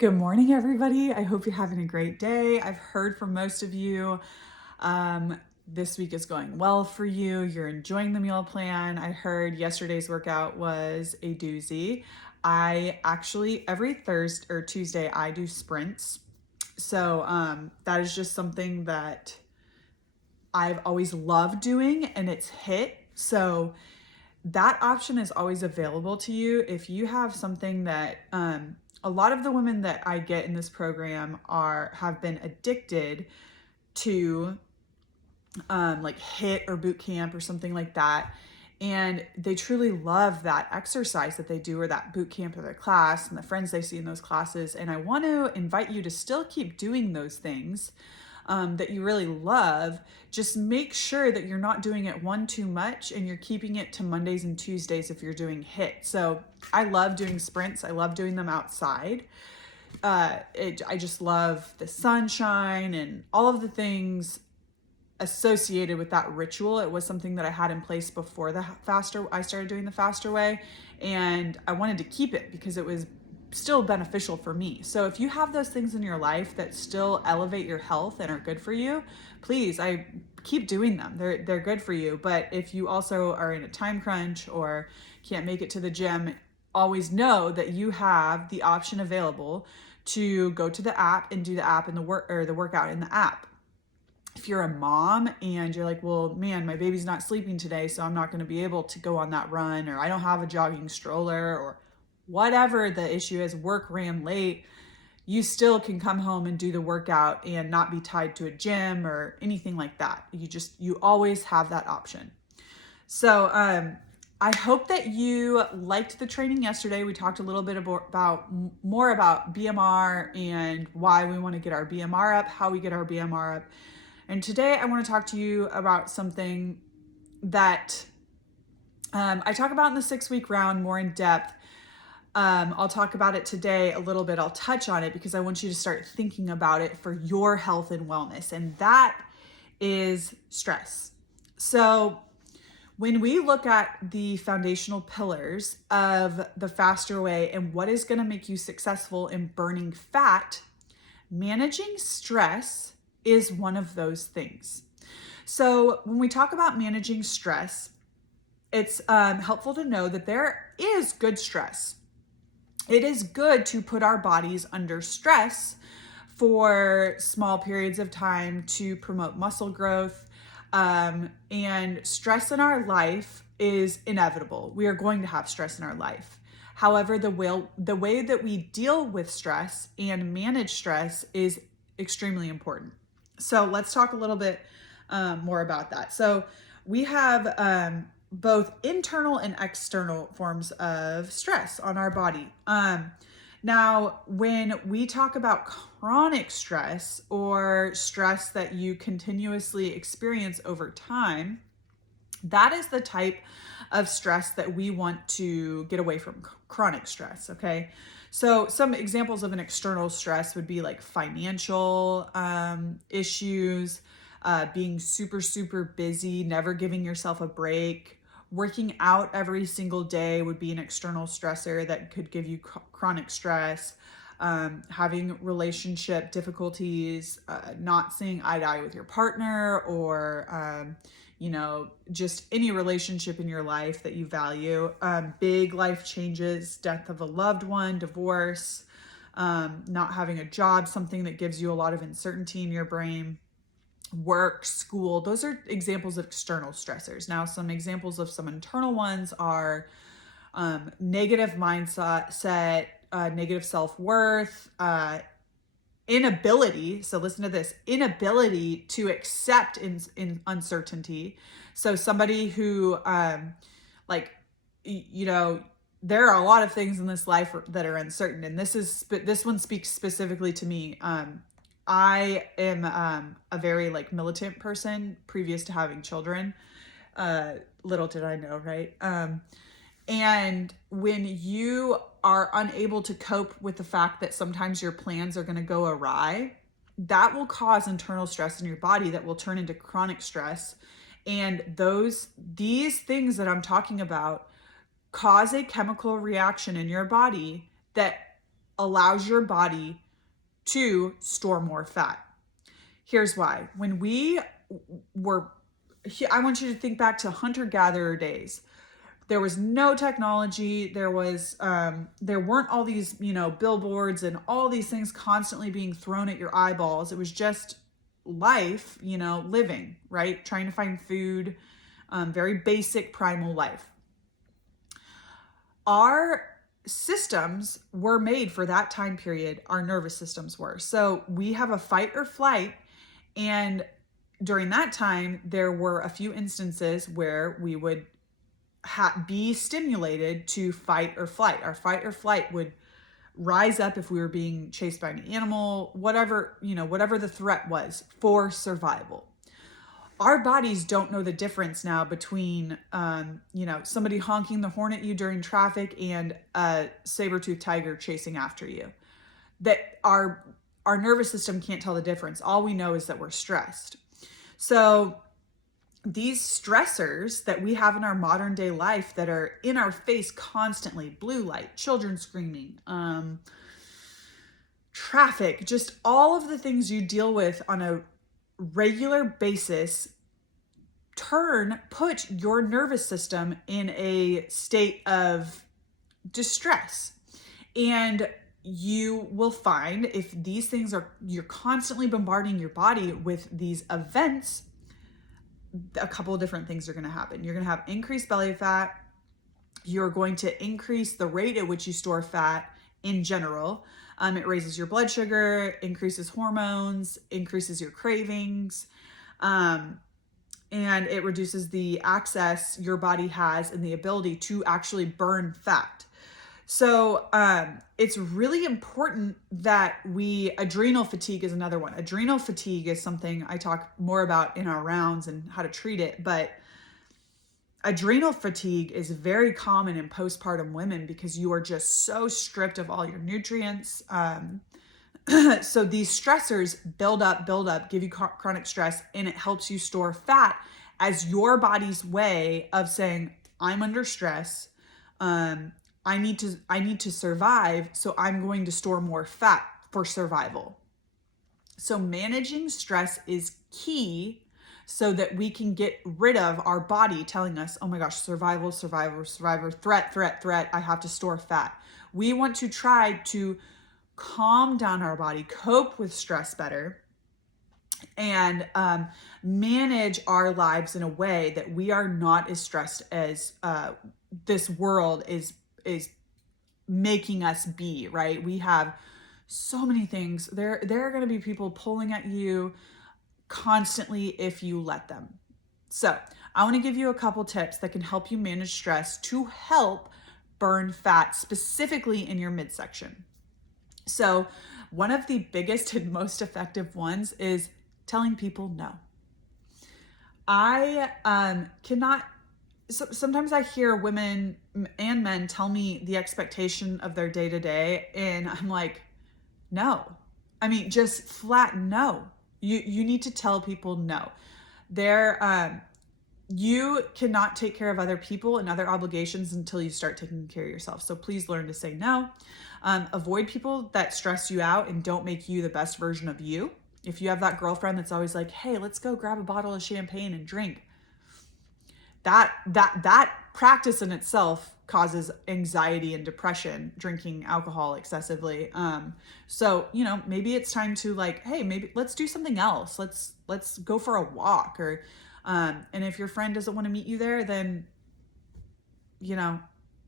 Good morning, everybody. I hope you're having a great day. I've heard from most of you. This week is going well for you. You're enjoying the meal plan. I heard yesterday's workout was a doozy. I actually, every Thursday or Tuesday, I do sprints. So that is just something that I've always loved doing and it's hit. So that option is always available to you if you have something that a lot of the women that I get in this program have been addicted to like HIT or boot camp or something like that, and they truly love that exercise that they do or that boot camp or their class and the friends they see in those classes. And I want to invite you to still keep doing those things that you really love. Just make sure that you're not doing it one too much and you're keeping it to Mondays and Tuesdays if you're doing HIT. So I love doing sprints. I love doing them outside. I just love the sunshine and all of the things associated with that ritual. It was something that I had in place before I started doing the faster way, and I wanted to keep it because it was still beneficial for me. So if you have those things in your life that still elevate your health and are good for you, please, I keep doing them. They're good for you. But if you also are in a time crunch or can't make it to the gym, always know that you have the option available to go to the app and do the app and the workout in the app. If you're a mom and you're like, well, man, my baby's not sleeping today, so I'm not going to be able to go on that run, or I don't have a jogging stroller, or whatever the issue is, work ran late, you still can come home and do the workout and not be tied to a gym or anything like that. You always have that option. So, I hope that you liked the training yesterday. We talked a little bit more about BMR and why we want to get our BMR up, how we get our BMR up. And today I want to talk to you about something that I talk about in the 6-week round more in depth. I'll talk about it today a little bit. I'll touch on it because I want you to start thinking about it for your health and wellness. And that is stress. So when we look at the foundational pillars of the faster way and what is going to make you successful in burning fat, managing stress is one of those things. So when we talk about managing stress, it's helpful to know that there is good stress. It is good to put our bodies under stress for small periods of time to promote muscle growth. And stress in our life is inevitable. We are going to have stress in our life. However, the way that we deal with stress and manage stress is extremely important. So let's talk a little bit more about that. So we have both internal and external forms of stress on our body. Now, when we talk about chronic stress or stress that you continuously experience over time, that is the type of stress that we want to get away from, chronic stress, okay? So some examples of an external stress would be like financial issues, being super, super busy, never giving yourself a break. Working out every single day would be an external stressor that could give you chronic stress. Having relationship difficulties, not seeing eye to eye with your partner, or just any relationship in your life that you value. Big life changes, death of a loved one, divorce, not having a job, something that gives you a lot of uncertainty in your brain, work, school. Those are examples of external stressors. Now, some examples of some internal ones are negative mindset, negative self-worth, inability. So listen to this, inability to accept in uncertainty. So somebody who there are a lot of things in this life that are uncertain, and this one speaks specifically to me. I am a very militant person previous to having children. Little did I know, right? And when you are unable to cope with the fact that sometimes your plans are going to go awry, that will cause internal stress in your body that will turn into chronic stress. And these things that I'm talking about cause a chemical reaction in your body that allows your body to store more fat. Here's why. When we were, I want you to think back to hunter-gatherer days. There was no technology. There weren't all these, billboards and all these things constantly being thrown at your eyeballs. It was just life, living, right? Trying to find food, very basic primal life. Our systems were made for that time period. Our nervous systems were. So we have a fight or flight. And during that time, there were a few instances where we would be stimulated to fight or flight. Our fight or flight would rise up if we were being chased by an animal, whatever the threat was for survival. Our bodies don't know the difference now between, somebody honking the horn at you during traffic and a saber-toothed tiger chasing after you. That our nervous system can't tell the difference. All we know is that we're stressed. So these stressors that we have in our modern day life that are in our face constantly, blue light, children screaming, traffic, just all of the things you deal with on a regular basis put your nervous system in a state of distress. And you will find if these things you're constantly bombarding your body with these events, a couple of different things are going to happen. You're going to have increased belly fat. You're going to increase the rate at which you store fat in general. It raises your blood sugar, increases hormones, increases your cravings, and it reduces the access your body has and the ability to actually burn fat. So it's really important that adrenal fatigue is another one. Adrenal fatigue is something I talk more about in our rounds and how to treat it. But adrenal fatigue is very common in postpartum women because you are just so stripped of all your nutrients. So these stressors build up, give you chronic stress, and it helps you store fat as your body's way of saying, I'm under stress. I need to survive, so I'm going to store more fat for survival. So managing stress is key so that we can get rid of our body telling us, oh my gosh, survival, threat, I have to store fat. We want to try to calm down our body, cope with stress better, and manage our lives in a way that we are not as stressed as this world is making us be, right? We have so many things. There are going to be people pulling at you constantly if you let them. So I want to give you a couple tips that can help you manage stress to help burn fat, specifically in your midsection. So one of the biggest and most effective ones is telling people no. I cannot. Sometimes I hear women and men tell me the expectation of their day to day, and I'm like, no. I mean, just flat no. You need to tell people no. You cannot take care of other people and other obligations until you start taking care of yourself. So please learn to say no. Avoid people that stress you out and don't make you the best version of you. If you have that girlfriend that's always like, hey, let's go grab a bottle of champagne and drink. That practice in itself causes anxiety and depression, drinking alcohol excessively. So, maybe it's time to hey, maybe let's do something else. Let's go for a walk or, and if your friend doesn't want to meet you there, then,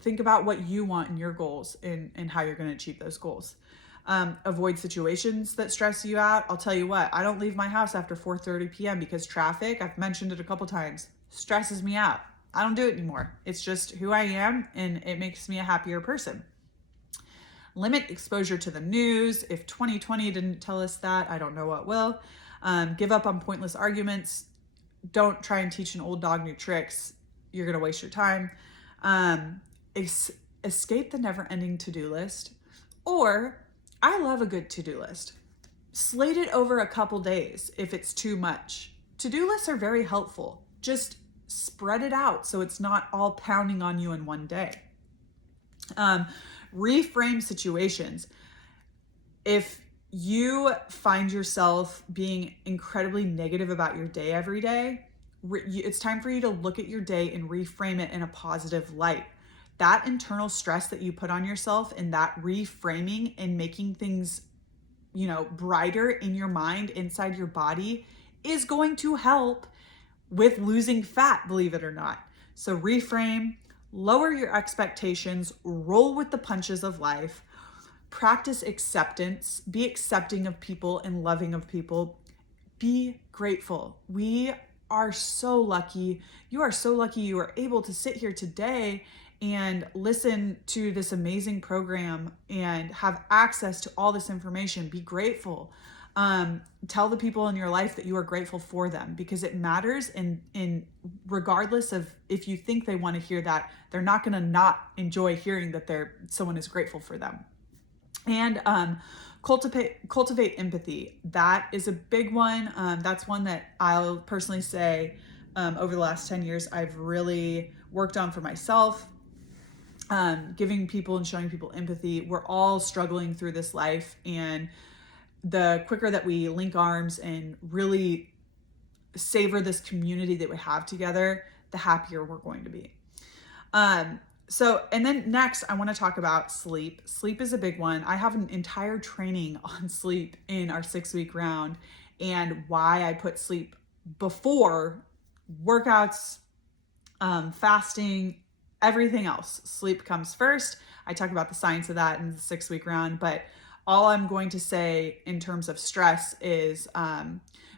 think about what you want and your goals and how you're going to achieve those goals. Avoid situations that stress you out. I'll tell you what, I don't leave my house after 4:30 p.m. because traffic, I've mentioned it a couple times, stresses me out. I don't do it anymore. It's just who I am, and it makes me a happier person. Limit exposure to the news. If 2020 didn't tell us that, I don't know what will. Give up on pointless arguments. Don't try and teach an old dog new tricks. You're going to waste your time. Escape the never-ending to-do list. Or, I love a good to-do list. Slate it over a couple days if it's too much. To-do lists are very helpful. Just spread it out so it's not all pounding on you in one day. Reframe situations. If you find yourself being incredibly negative about your day every day, it's time for you to look at your day and reframe it in a positive light. That internal stress that you put on yourself and that reframing and making things, brighter in your mind, inside your body, is going to help with losing fat, believe it or not. So reframe, lower your expectations, roll with the punches of life, practice acceptance, be accepting of people and loving of people, be grateful. We are so lucky. You are so lucky you are able to sit here today and listen to this amazing program and have access to all this information. Be grateful. Tell the people in your life that you are grateful for them, because it matters. And regardless of if you think they want to hear that, they're not going to not enjoy hearing that someone is grateful for them. And cultivate empathy. That is a big one. That's one that I'll personally say over the last 10 years I've really worked on for myself. Giving people and showing people empathy. We're all struggling through this life, and the quicker that we link arms and really savor this community that we have together, the happier we're going to be. And then next, I want to talk about sleep. Sleep is a big one. I have an entire training on sleep in our 6-week round, and why I put sleep before workouts, fasting, everything else. Sleep comes first. I talk about the science of that in the 6-week round, but all I'm going to say in terms of stress is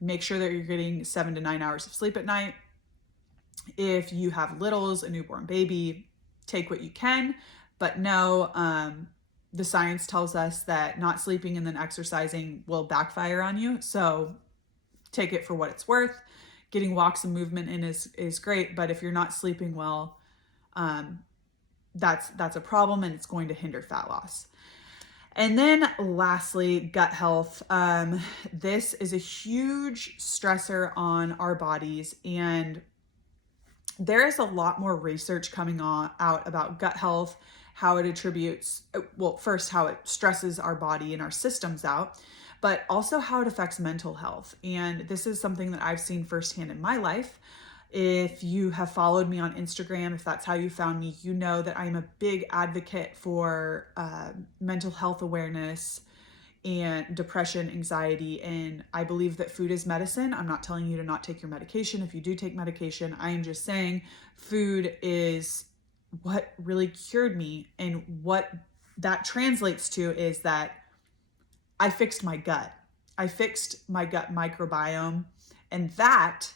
make sure that you're getting 7 to 9 hours of sleep at night. If you have littles, a newborn baby, take what you can, but no, the science tells us that not sleeping and then exercising will backfire on you. So take it for what it's worth. Getting walks and movement in is great, but if you're not sleeping well, that's a problem, and it's going to hinder fat loss. And then lastly, gut health. This is a huge stressor on our bodies, and there is a lot more research coming out about gut health, how it attributes, first, how it stresses our body and our systems out, but also how it affects mental health. And this is something that I've seen firsthand in my life. If you have followed me on Instagram, if that's how you found me, you know that I'm a big advocate for mental health awareness and depression, anxiety, and I believe that food is medicine. I'm not telling you to not take your medication. If you do take medication, I am just saying food is what really cured me, and what that translates to is that I fixed my gut. I fixed my gut microbiome, and that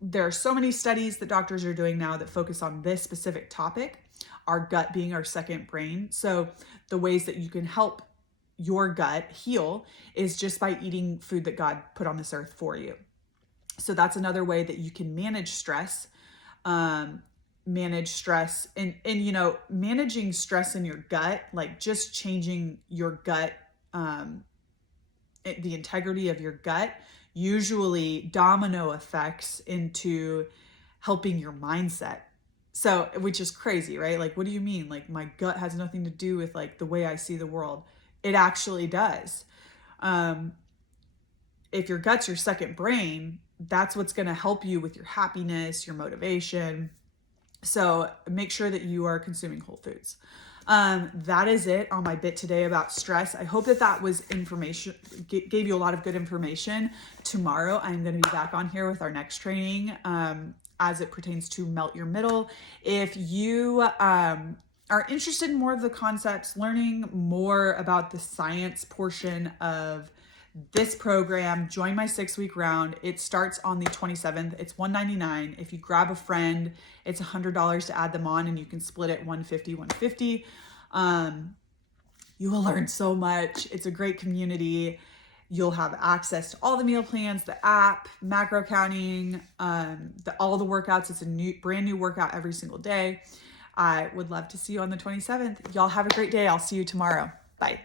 there are so many studies that doctors are doing now that focus on this specific topic, our gut being our second brain. So the ways that you can help your gut heal is just by eating food that God put on this earth for you. So that's another way that you can manage stress. And managing stress in your gut, like just changing your gut, the integrity of your gut, usually domino effects into helping your mindset. So, which is crazy, right? Like, what do you mean? Like, my gut has nothing to do with like the way I see the world. It actually does. If your gut's your second brain, that's what's going to help you with your happiness, your motivation. So make sure that you are consuming whole foods. That is it on my bit today about stress. I hope that was information, gave you a lot of good information. Tomorrow, I'm going to be back on here with our next training as it pertains to Melt Your Middle. If you are interested in more of the concepts, learning more about the science portion of this program, join my 6-week round. It starts on the 27th. It's $199. If you grab a friend, it's $100 to add them on, and you can split it $150. You will learn so much. It's a great community. You'll have access to all the meal plans, the app, macro counting, all the workouts. It's a brand new workout every single day. I would love to see you on the 27th. Y'all have a great day. I'll see you tomorrow. Bye.